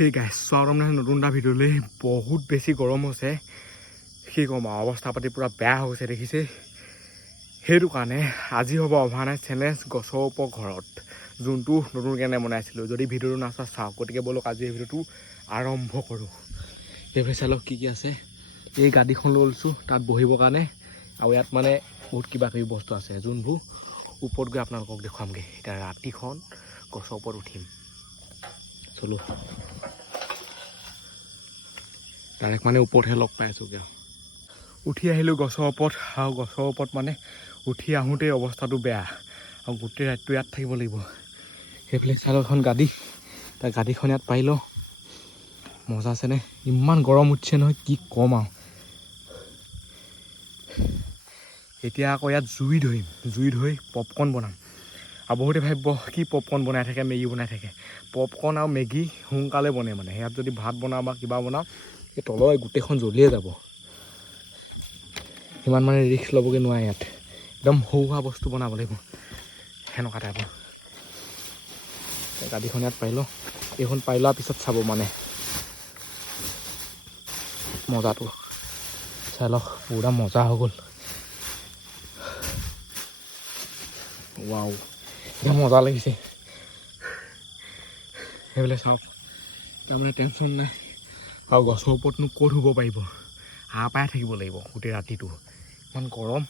সেই গাইছ মানে নতুন এটা ভিডিঅ'লৈ বহুত বেছি গৰম হৈছে কি ক'ম আৰু অৱস্থা পাতি পূৰা বেয়া হৈছে দেখিছে সেইটো কাৰণে আজি হ'ব অভাৰনাইট চেলেঞ্জ গছৰ ওপৰত ঘৰত যোনটো নতুনকৈ বনাইছিলোঁ যদি ভিডিঅ'টো নাচা চাওক গতিকে ব'লক আজি এই ভিডিঅ'টো আৰম্ভ কৰোঁ এইফালে চালক কি আছে এই গাড়ীখন লৈ লৈছোঁ তাত বহিবৰ কাৰণে আৰু ইয়াত মানে বহুত কিবা কিবি বস্তু আছে যোনবোৰ ওপৰত গৈ আপোনালোকক দেখুৱামগৈ এতিয়া ৰাতিখন গছৰ ওপৰত উঠিম চলো ডাইৰেক্ট মানে ওপৰতহে লগ পাই আছোঁ কিয় উঠি আহিলোঁ গছৰ ওপৰত আৰু গছৰ ওপৰত মানে উঠি আহোঁতেই অৱস্থাটো বেয়া আৰু গোটেই ৰাতিটো ইয়াত থাকিব লাগিব সেইফালে চালক এখন গাড়ী তাৰ গাড়ীখন ইয়াত পাই লওঁ মজা আছেনে ইমান গৰম উঠিছে নহয় কি ক'ম আৰু এতিয়া আকৌ ইয়াত জুই ধৰি পপকৰ্ণ বনাম আৰু বহুতে ভাবিব কি পপকৰ্ণ বনাই থাকে মেগী বনাই থাকে পপকৰ্ণ আৰু মেগী সোনকালে বনে মানে ইয়াত যদি ভাত বনাওঁ বা কিবা বনাওঁ এই তলৰ গোটেইখন জ্বলিয়ে যাব ইমান মানে ৰিস্ক ল'বগৈ নোৱাৰে ইয়াত একদম সৰু সুৰা বস্তু বনাব লাগিব সেনেকুৱা টাইপৰ গাড়ীখন ইয়াত পাই লওঁ এইখন পাই লোৱাৰ পিছত চাব মানে মজাটো চাই লওক পুৰা মজা হৈ গ'ল ৱাও এতিয়া মজা লাগিছে সেইবিলাক চাওক তাৰমানে টেনশ্যন নাই আৰু গছৰ ওপৰতনো ক'ত শুব পাৰিব হাঁহ পাই থাকিব লাগিব গোটেই ৰাতিটো ইমান গৰম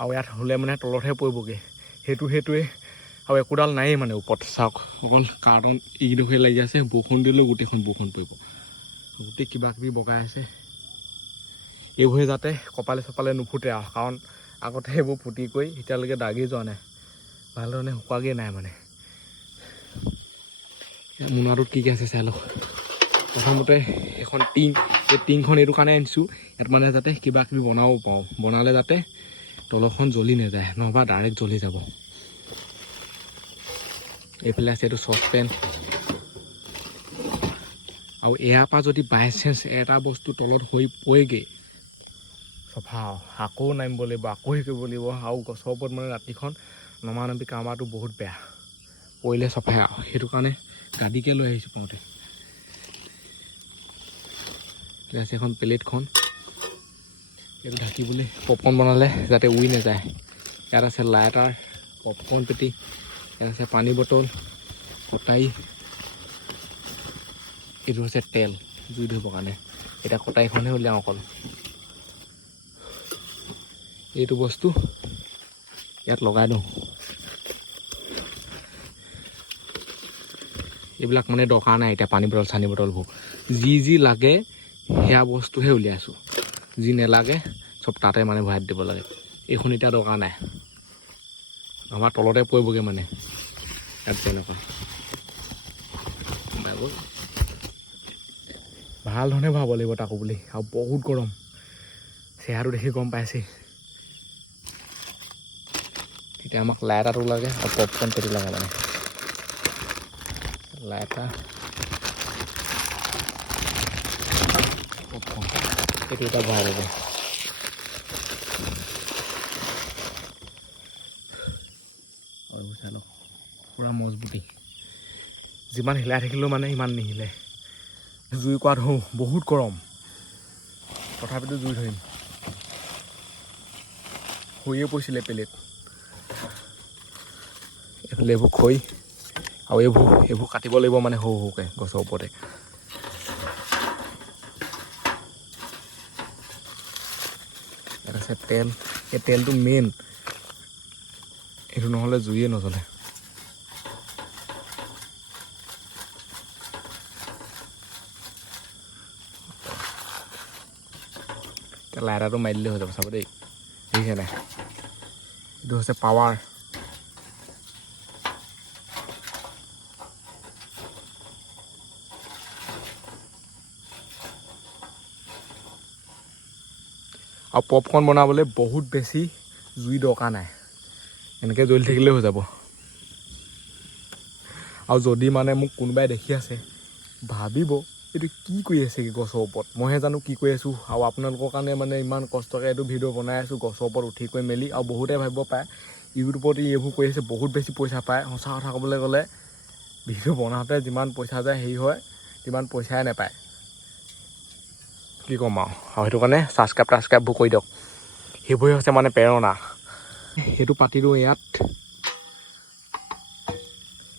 আৰু ইয়াত হ'লে মানে তলতহে পৰিবগৈ সেইটোৱে আৰু একোডাল নায়েই মানে ওপৰত চাওক অকল কাৰ্টন এইডোখৰ লাগি আছে বৰষুণ দিলেও গোটেইখন বৰষুণ পৰিব গোটেই কিবা কিবি বগাই আছে এইবোৰে যাতে কপালে চপালে নুফুটে আৰু কাৰণ আগতে সেইবোৰ ফুটি কৰি এতিয়ালৈকে দাগি যোৱা নাই ভালধৰণে শুকুৱাগৈ নাই মানে মোনাটোত কি আছে চাই লওক প্ৰথমতে এখন টিং এই টিংখন এইটো কাৰণে আনিছোঁ ইয়াত মানে যাতে কিবা কিবি বনাব পাৰোঁ বনালে যাতে তলখন জ্বলি নাযায় নহবা ডাইৰেক্ট জ্বলি যাব এইফালে আছে এইটো চচপেন আৰু ইয়াৰ পৰা যদি বাই চান্স এটা বস্তু তলত হৈ পৰেগৈ চফা আকৌ নামিব লাগিব আকৌ হেৰি কৰিব লাগিব আৰু গছৰ ওপৰত মানে ৰাতিখন নমানবি কামাটো বহুত বেয়া পৰিলে চফাই আৰু সেইটো কাৰণে গাড়ীকে লৈ আহিছোঁ পাওঁতে আছে এখন প্লেটখন এইটো ঢাকিবলৈ পপকৰ্ণ বনালে যাতে উৰি নাযায় ইয়াত আছে লাইটাৰ পপকৰ্ণ পেটি ইয়াত আছে পানী বটল কটাৰী এইটো হৈছে তেল জুই ধৰিবৰ কাৰণে এতিয়া কটাৰীখনহে উলিয়াওঁ অকল এইটো বস্তু ইয়াত লগাই দিওঁ এইবিলাক মানে দৰকাৰ নাই এতিয়া পানী বটল চানী বটলবোৰ যি লাগে সেয়া বস্তুহে উলিয়াইছোঁ যি নেলাগে চব তাতে মানে ভৰাই দিব লাগে এইখন এতিয়া দৰকাৰ নাই আমাৰ তলতে পৰিবগৈ মানে ইয়াত তেনেকুৱা ভাল ধৰণে ভৰাব লাগিব তাকো বুলি আৰু বহুত গৰম চেহেৰাটো দেখি গম পাইছে এতিয়া আমাক লাইটাৰটো লাগে আৰু পপকৰ্ণ পেটি লাগে মানে লাইটাৰ পপকৰ্ণ এইটো এটা ভৰাই ল'ব চাই লওক পূৰা মজবুতি যিমান হিলাই থাকিলেও মানে ইমান নিহিলে জুই কোৱাত হওঁ বহুত গৰম তথাপিতো জুই ধৰিম শুইয়ে পৰিছিলে প্লেট এইফালে এইবোৰ খৰি আৰু এইবোৰ কাটিব লাগিব মানে সৰুকৈ গছৰ ওপৰতে ইয়াত আছে তেল এই তেলটো মেইন এইটো নহ'লে জুইয়ে নজ্বলে এতিয়া লাইটাৰটো মাৰি দিলে হৈ যাব চাব দেই দেখিছে নাই এইটো হৈছে পাৱাৰ আৰু পপকৰ্ণ বনাবলৈ বহুত বেছি জুই দৰকাৰ নাই এনেকৈ জ্বলি থাকিলেই হৈ যাব আৰু যদি মানে মোক কোনোবাই দেখি আছে ভাবিব এইটো কি কৰি আছে গছৰ ওপৰত মইহে জানো কি কৰি আছোঁ আৰু আপোনালোকৰ কাৰণে মানে ইমান কষ্টকৈ এইটো ভিডিঅ' বনাই আছোঁ গছৰ ওপৰত উঠি কৰি মেলি আৰু বহুতে ভাবিব পাৰে ইউটিউবত এইবোৰ কৰি আছে বহুত বেছি পইচা পায় সঁচা কথা ক'বলৈ গ'লে ভিডিঅ' বনাওঁতে যিমান পইচা যায় হেৰি হয় ইমান পইচাই নাপায় কি ক'ম আৰু সেইটো কাৰণে ছাবস্ক্ৰাইববোৰ কৰি দিয়ক সেইবোৰে হৈছে মানে প্ৰেৰণা সেইটো পাতি দিওঁ ইয়াত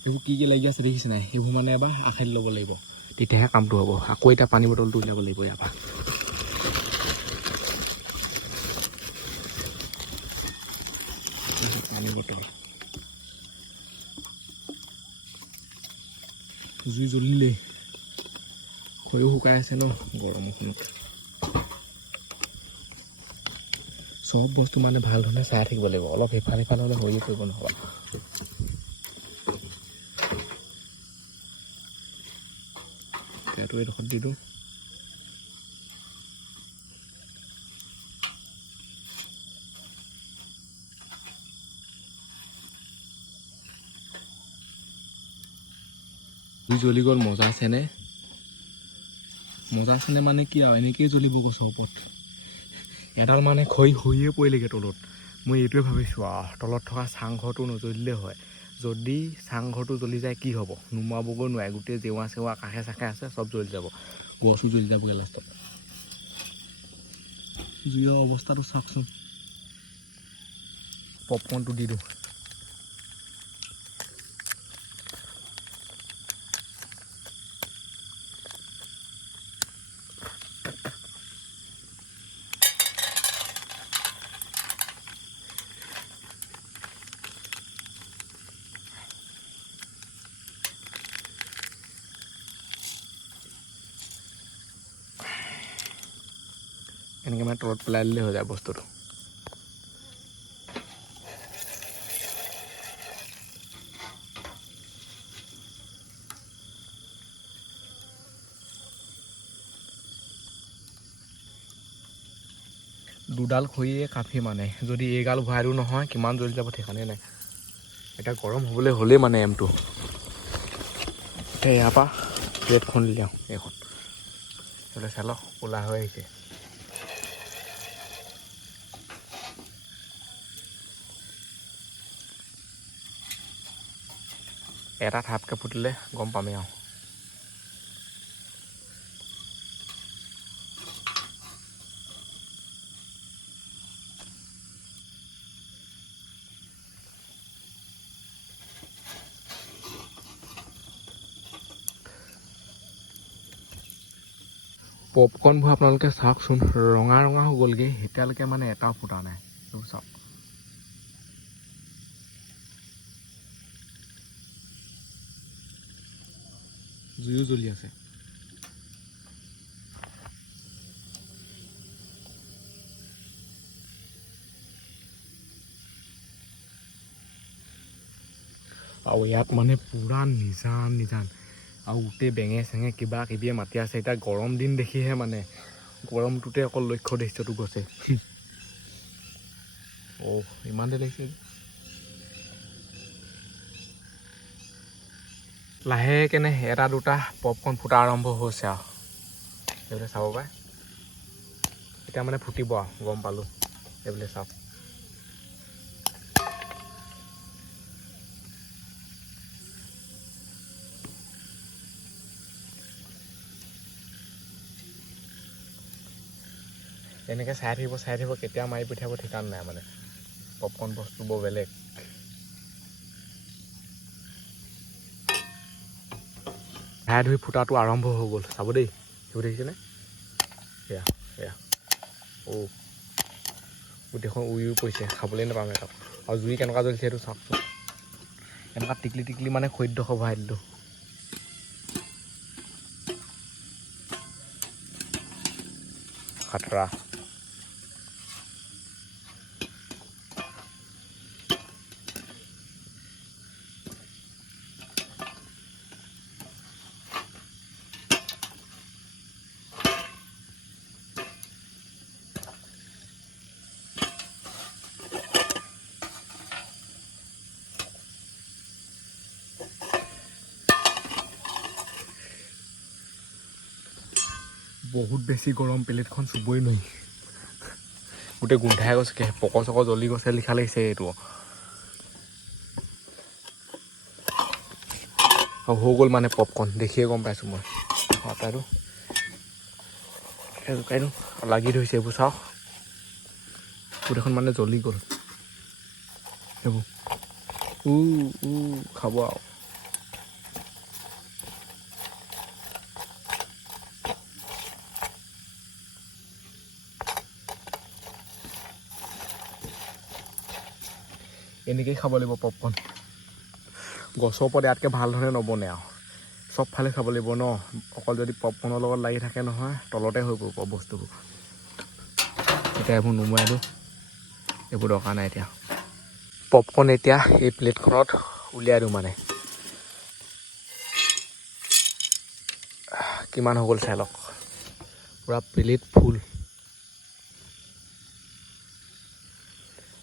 এইবোৰ কি লাগি আছে দেখিছে নাই সেইবোৰ মানে এবাৰ আখাই ল'ব লাগিব তেতিয়াহে কামটো হ'ব আকৌ এতিয়া পানী বটলটো উলিয়াব লাগিব ইয়াৰ পৰা পানী বটল জুই জ্বলিলেই খৈও শুকাই আছে ন গৰমখনত চব বস্তু মানে ভাল ধৰণে চাই থাকিব লাগিব অলপ সিফাল সিফাল হ'লে হৈয়ে কৰিব নহ'ব এইটো এইডোখৰত দি দিওঁ জুই জ্বলি গ'ল মজা আছেনে মানে কি আৰু এনেকেই জ্বলিব গছৰ ওপৰত এডাল মানে খৰি হৈয়ে পৰিলেগৈ তলত মই এইটোৱে ভাবিছোঁ আৰু তলত থকা চাংঘৰটো নজ্বলিলে হয় যদি চাংঘৰটো জ্বলি যায় কি হ'ব নুমাবগৈ নোৱাৰে গোটেই জেওৰা চেওৰা কাষে চাষে আছে চব জ্বলি যাব গছো জ্বলি যাবগৈ লাষ্টত জুইৰ অৱস্থাটো চাওকচোন পপকৰ্ণটো দি দিওঁ এনেকৈ মানে তলত পেলাই দিলে হৈ যায় বস্তুটো দুডাল খৰিয়ে কাফি মানে যদি এইগাল ভৰাই দিওঁ নহয় কিমান জ্বলি যাব ঠিকানে নাই এতিয়া গৰম হ'বলৈ হ'লেই মানে এমটো এতিয়া ইয়াৰ পৰা প্লেটখন উলিয়াওঁ এইখন এইফালে চালক ক'লা হৈ আহিছে এটা থাপকৈ ফুটিলে গম পামেই আৰু পপকৰ্নবোৰ আপোনালোকে চাওকচোন ৰঙা ৰঙা হৈ গ'লগৈ এতিয়ালৈকে মানে এটাও ফুটা নাই এইবোৰ চাওক জুইও জ্বলি আছে আৰু ইয়াত মানে পূৰা নিজান আৰু গোটেই বেঙে চেঙে কিবা কিবিয়ে মাতি আছে এতিয়া গৰম দিন দেখিহে মানে গৰমটোতে অকল লক্ষ্য দৃশ্যটো গৈছে অ' ইমান দেৰি লাগিছে লাহেকেনে এটা দুটা পপকৰ্ন ফুটা আৰম্ভ হৈছে আৰু এইবোলে চাব পাৰে এতিয়া মানে ফুটিব আৰু গম পালোঁ এইবোলে চাওক এনেকৈ চাই থাকিব কেতিয়া মাৰি পঠিয়াব ঠিকান নাই মানে পপকৰ্ন বস্তু বৰ বেলেগ হাই ধুই ফুটাটো আৰম্ভ হৈ গ'ল চাব দেই সেইবোৰ দেখিছেনে এয়া অ' গোটেইখন উই পৰিছে খাবলৈ নাপাম এটা আৰু জুই কেনেকুৱা জ্বলিছে সেইটো চাওকচোন এনেকুৱা টিকলি মানে খৰিডোখৰ ভৰাই দিলোঁ খাতৰা বহুত বেছি গৰম প্লেটখন চুবই নোৱাৰি গোটেই গোন্ধাই গৈছে পকৰ চকৰ জ্বলি গৈছে লিখা লাগিছে এইটো হৈ গ'ল মানে পপকৰ্ণ দেখিয়ে গম পাইছোঁ মই তাইতো জোকাইনো লাগি ধৰিছে এইবোৰ চাওঁ গোটেইখন মানে জ্বলি গ'ল এইবোৰ খাব আৰু এনেকেই খাব লাগিব পপকৰ্ণ গছৰ ওপৰত ইয়াতকৈ ভাল ধৰণে নবনে আৰু চবফালে খাব লাগিব ন অকল যদি পপকৰ্ণৰ লগত লাগি থাকে নহয় তলতে হৈ পৰিব বস্তুবোৰ এতিয়া এইবোৰ নুমুৱাই দিওঁ এইবোৰ দৰকাৰ নাই এতিয়া পপকৰ্ণ এতিয়া এই প্লেটখনত উলিয়াই দিওঁ মানে কিমান হৈ গ'ল চাই লওক পূৰা প্লেট ফুল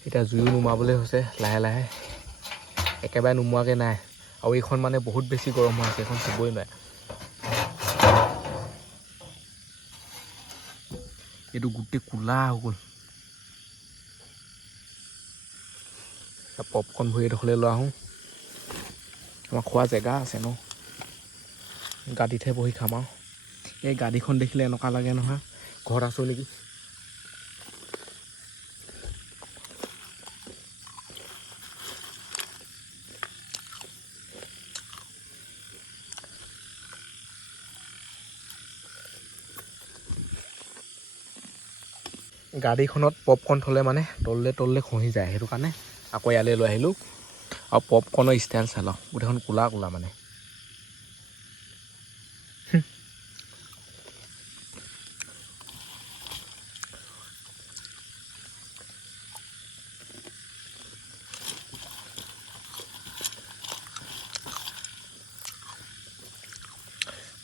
এতিয়া জুইও নুমাবলৈ হৈছে লাহে লাহে একেবাৰে নুমুৱাকৈ নাই আৰু এইখন মানে বহুত বেছি গৰম হৈ আছে এইখন চুবই নোৱাৰে এইটো গোটেই ক'লা হৈ গ'ল পপকৰ্ণ ভৰি এডোখৰলৈ লৈ আহোঁ আমাৰ খোৱা জেগা আছে ন গাড়ীতহে বহি খাম আৰু এই গাড়ীখন দেখিলে এনেকুৱা লাগে নহয় ঘৰত আছোঁ নেকি গাড়ীখনত পপকৰ্ণ থ'লে মানে তললৈ খহি যায় সেইটো কাৰণে আকৌ ইয়ালৈ লৈ আহিলোঁ আৰু পপকৰ্ণৰ ষ্টাইল চাই লওঁ গোটেইখন ক'লা ক'লা মানে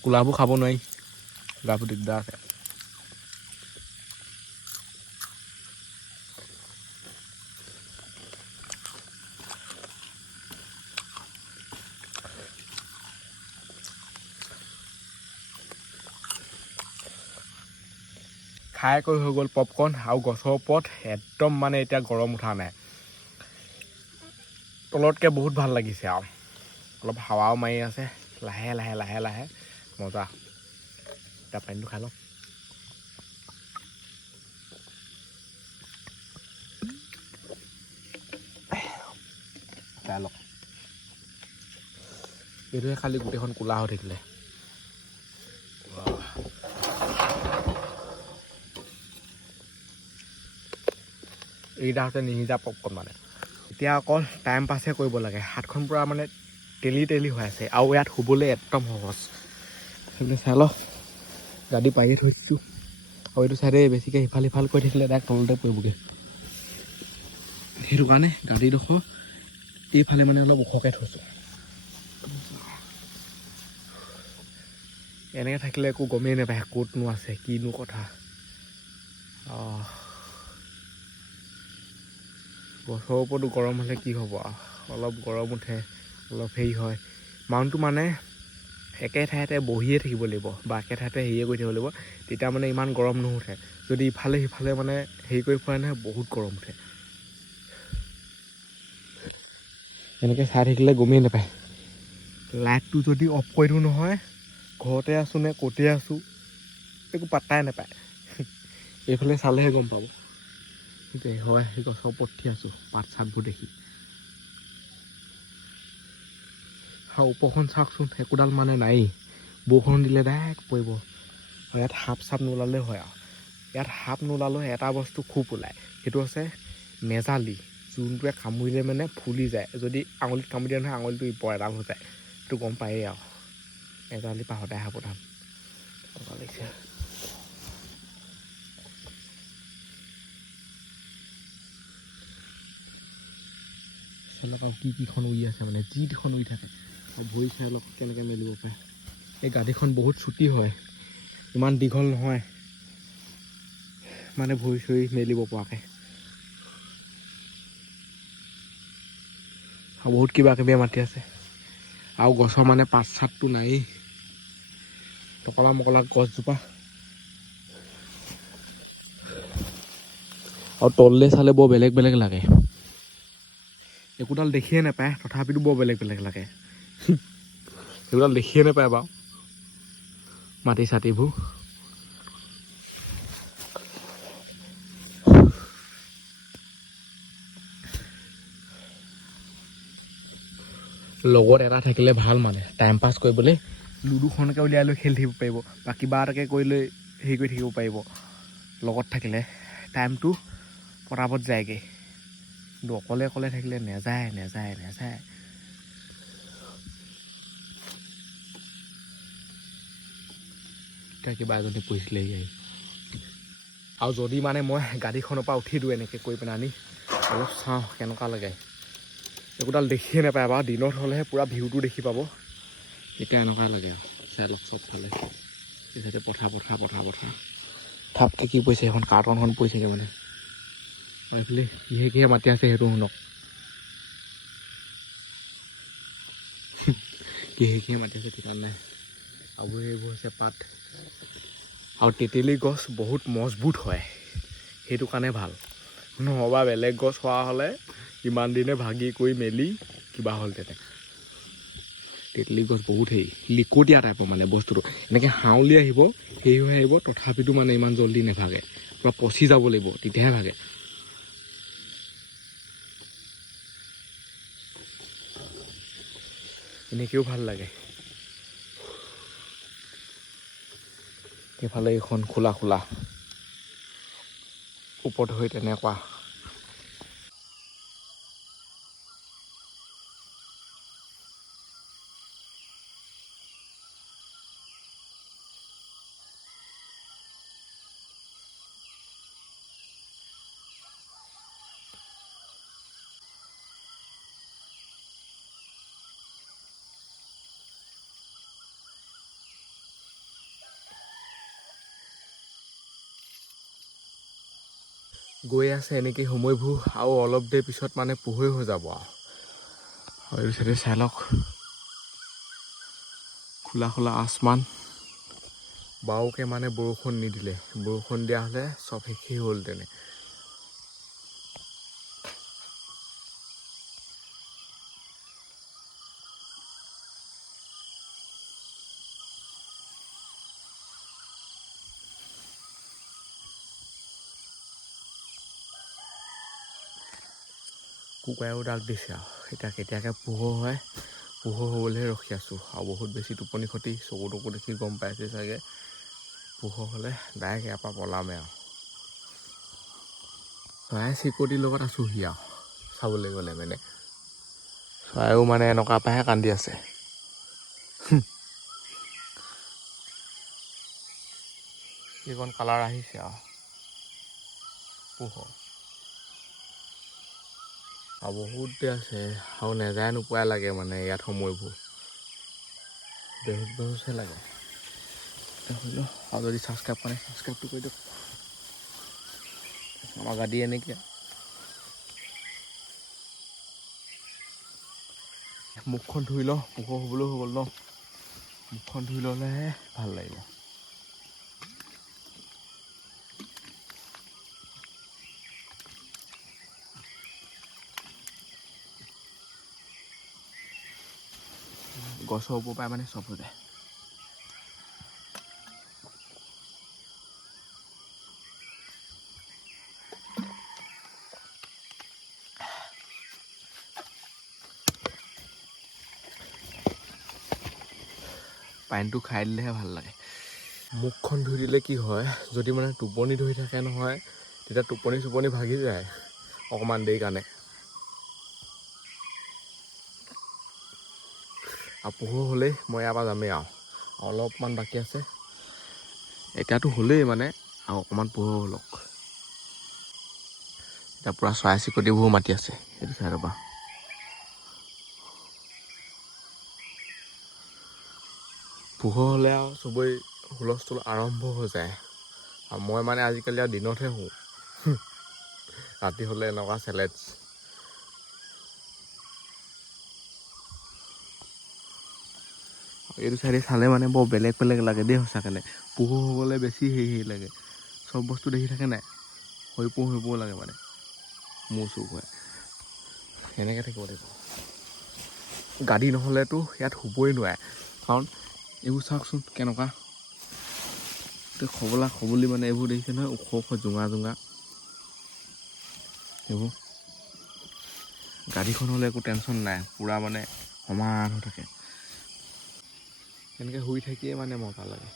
ক'লাবোৰ খাব নোৱাৰি গাবোৰ দিগদাৰ আছে খাই কৰি হৈ গ'ল পপকৰ্ণ আৰু গছৰ ওপৰত একদম মানে এতিয়া গৰম উঠা নাই তলতকৈ বহুত ভাল লাগিছে আৰু অলপ হাৱাও মাৰি আছে লাহে লাহে লাহে লাহে মজা এতিয়া পানীটো খাই লওঁ খাই লওক এইটোহে খালি গোটেইখন ক'লা হৈ থাকিলে এইকেইটা হৈছে নিসিজা পপকৰ্ণ মানে এতিয়া অকল টাইম পাছহে কৰিব লাগে হাতখন পূৰা মানে তেলি হৈ আছে আৰু ইয়াত শুবলৈ একদম সহজ সেইবিলাক চাই লওক গাড়ী পাৰিয়ে থৈছোঁ আৰু এইটো চাইডে বেছিকৈ সিফাল কৰি থাকিলে ডাইৰেক্ট তলতে পৰিবগৈ সেইটো কাৰণে গাড়ীডোখৰ এইফালে মানে অলপ ওখকৈ থৈছোঁ এনেকৈ থাকিলে একো গমেই নাপায় ক'তনো আছে কিনো কথা গছৰ ওপৰতো গৰম হ'লে কি হ'ব অলপ গৰম উঠে অলপ হেৰি হয় মানুহটো মানে একে ঠাইতে বহিয়ে থাকিব লাগিব বা একে ঠাইতে হেৰিয়ে কৰি থাকিব লাগিব তেতিয়া মানে ইমান গৰম নুঠে যদি ইফালে সিফালে মানে হেৰি কৰি ফুৰে নহয় বহুত গৰম উঠে এনেকৈ চাই থাকিলে গমেই নাপায় লাইটটো যদি অফ কৰি দিওঁ নহয় ঘৰতে আছোঁ নে ক'তে আছোঁ একো পাত্তাই নাপায় এইফালে চালেহে গম পাব হয় সেই গছৰ ওপৰত উঠি আছোঁ পাত চাতবোৰ দেখি আৰু ওপৰখন চাওকচোন একোডাল মানে নাই বৰষুণ দিলে ডাইৰেক্ট পৰিব ইয়াত সাপ চাপ নোলালেও হয় আৰু ইয়াত সাপ নোলালেও এটা বস্তু খুব ওলায় সেইটো হৈছে মেজালি যোনটোৱে কামুৰিলে মানে ফুলি যায় যদি আঙুলিত কামুৰি দিয়ে নহয় আঙুলিটো বৰ এডাল হৈ যায় সেইটো গম পায়েই আৰু মেজালিৰ পৰা সদায় সাৱধান ভাল লাগিছে কি কিখন উৰি আছে মানে যিখন উৰি থাকে ভৰি চাই অলপ কেনেকৈ মেলিব পাৰে এই গাড়ীখন বহুত চুটি হয় ইমান দীঘল নহয় মানে ভৰি চৰি মেলিব পৰাকৈ আৰু বহুত কিবা কিবি মাতি আছে আৰু গছৰ মানে পাত চাতটো নায়েই টকলা মকলা গছজোপা আৰু তললৈ চালে বৰ বেলেগ বেলেগ লাগে একোডাল দেখিয়ে নাপায় তথাপিতো বৰ বেলেগ বেলেগ লাগে সেইবিলাক দেখিয়ে নাপায় বাৰু মাটি চাটিবোৰ। লগত এটা থাকিলে ভাল মানে টাইম পাছ কৰিবলৈ লুডুখনকে উলিয়াই লৈ খেলি থাকিব পাৰিব বা কিবা এটাকে কৰি লৈ হেৰি কৰি থাকিব পাৰিব। লগত থাকিলে টাইমটো পটাপট যায়গৈ, কিন্তু অকলে অকলে থাকিলে নেযায়। এতিয়া কিবা এজনী পঢ়িছিলেহি আহি। আৰু যদি মানে মই গাড়ীখনৰ পৰা উঠি দিওঁ এনেকৈ কৰি পিনে আনি অলপ চাওঁ কেনেকুৱা লাগে। একোডাল দেখিয়ে নাপায় বাৰু, দিনত হ'লেহে পূৰা ভিউটো দেখি পাব। এতিয়া এনেকুৱা লাগে আৰু চাই লওক চবফালে এইফালে পথাৰ থাপকৈ কি পৰিছে, সেইখন কাৰ্টনখন পৰিছেগৈ মানে। আৰু এইফালে কিহে মাতি আছে সেইটো শুনক। কিহে মাতি আছে ঠিকান নাই। আৰু এইবোৰ হৈছে পাত। আৰু তেতেলী গছ বহুত মজবুত হয়, সেইটো কাৰণে ভাল। নহ'বা বেলেগ গছ হোৱা হ'লে ইমান দিনে ভাগি কৰি মেলি কিবা হ'লহেঁতেন। তেতেলী গছ বহুত লিকটীয়া টাইপৰ মানে বস্তুটো, এনেকৈ হাউলি আহিব হেৰি হৈ আহিব, তথাপিতো মানে ইমান জল্দি নাভাগে, পূৰা পচি যাব লাগিব তেতিয়াহে ভাগে। এনেকৈও ভাল লাগে। সেইফালে এইখন খোলা ওপৰত হৈ তেনেকুৱা। গৈ আছে এনেকৈ সময়বোৰ, আৰু অলপ দেৰি পিছত মানে পোহৰ হৈ যাব আৰু এইটো চাইডে চাই লওক, খোলা আচমান। বাৰুকে মানে বৰষুণ নিদিলে, বৰষুণ দিয়া হ'লে চব শেষেই হ'লহেঁতেন। কুকুৰাও ডাক দিছে আৰু এতিয়া কেতিয়াকৈ পোহৰ হয়, পোহৰ হ'বলৈহে ৰখি আছোঁ। আৰু বহুত বেছি টোপনি ক্ষতি, চকু দেখি গম পাইছে চাগে। পোহৰ হ'লে ডাইৰেক্ট ইয়াৰ পৰা পলামে আৰু। চৰাই চিৰিকটিৰ লগত আছোঁহি আৰু চাবলৈ গ'লে মানে। চৰাইও মানে এনেকুৱা পৰাহে কান্দি আছে। এইকণ কালাৰ আহিছে আৰু পোহৰ। আৰু বহুত দেৰি আছে, আৰু নেযায় নোপোৱাই লাগে মানে ইয়াত সময়বোৰ। বেহুচহে লাগে। আৰু যদি ছাবস্ক্ৰাইব কৰে ছাবস্ক্ৰাইবটো কৰি দিয়ক। আমাৰ গাড়ী এনেকৈ মুখখন ধুই লওঁ, পোহৰ হ'বলৈ হৈ গ'ল ন। মুখখন ধুই ল'লেহে ভাল লাগিব। গছৰ ওপৰৰ পৰাই মানে চব হৈ যায়। পানীটো খাই দিলেহে ভাল লাগে। মুখখন ধুই দিলে কি হয়, যদি মানে টোপনি ধৰি থাকে নহয়, তেতিয়া টোপনি ভাগি যায় অকণমান দেৰি কাৰণে। আৰু পোহৰ হ'লেই মই ইয়াৰ পৰা যামেই আৰু অলপমান বাকী আছে। এতিয়াতো হ'লেই মানে, আৰু অকণমান পোহৰ হ'লক। এতিয়া পূৰা চৰাই চিৰিকটিবোৰ মাতি আছে সেইটো চাইডৰ পৰা। পোহৰ হ'লে আৰু চবৰে হুলস্থুল আৰম্ভ হৈ যায়। আৰু মই মানে আজিকালি আৰু দিনতহে শুওঁ, ৰাতি হ'লে এনেকুৱা চেলেঞ্জ। এইটো চাইডে চালে মানে বৰ বেলেগ লাগে দেই সঁচাকৈ। পোহৰ হ'বলৈ বেছি হেৰি লাগে, চব বস্তু দেখি থাকে নাই, হৈ পোও লাগে মানে মোৰ চুক হয়। সেনেকৈ থাকিব লাগিব। গাড়ী নহ'লেতো ইয়াত শুবই নোৱাৰে, কাৰণ এইবোৰ চাওকচোন কেনেকুৱা খবলা খবলি মানে এইবোৰ দেখিছে নহয় ওখ ওখ জোঙা জোঙা এইবোৰ গাড়ীখন হ'লে একো টেনশ্যন নাই পূৰা মানে সমান হৈ থাকে এনেকৈ শুই থাকিয়ে মানে মজা লাগে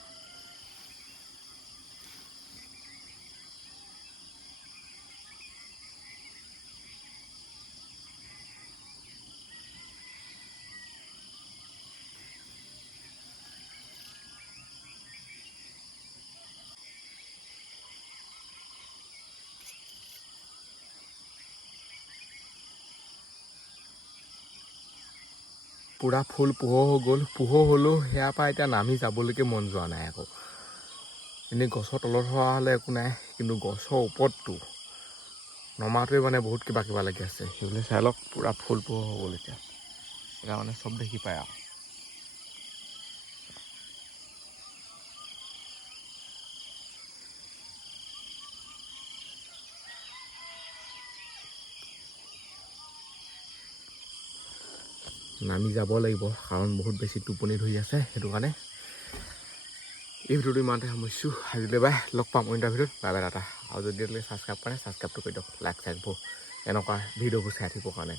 পূৰা ফুল পোহৰ হৈ গ'ল পোহৰ হ'লেও সেয়াৰ পৰা এতিয়া নামি যাবলৈকে মন যোৱা নাই আকৌ এনেই গছৰ তলত হোৱা হ'লে একো নাই কিন্তু গছৰ ওপৰতটো নমাটোৱে মানে বহুত কিবা কিবা লাগি আছে সেইবিলাক চাই লওক পূৰা ফুল পোহৰ হৈ গ'ল এতিয়া মানে চব দেখি পায় আৰু নামি যাব লাগিব কাৰণ বহুত বেছি টোপনি ধৰি আছে সেইটো কাৰণে এই ভিডিঅ'টো ইমানতে সামৰিছোঁ আজিলৈ বাই লগ পাম অন্য ভিডিঅ'ত বাই বাই টাটা আৰু যদি ছাবস্ক্ৰাইব কৰে ছাবস্ক্ৰাইবটো কৰি দিয়ক লাইক চাইকবোৰ এনেকুৱা ভিডিঅ'বোৰ চাই থাকিবৰ কাৰণে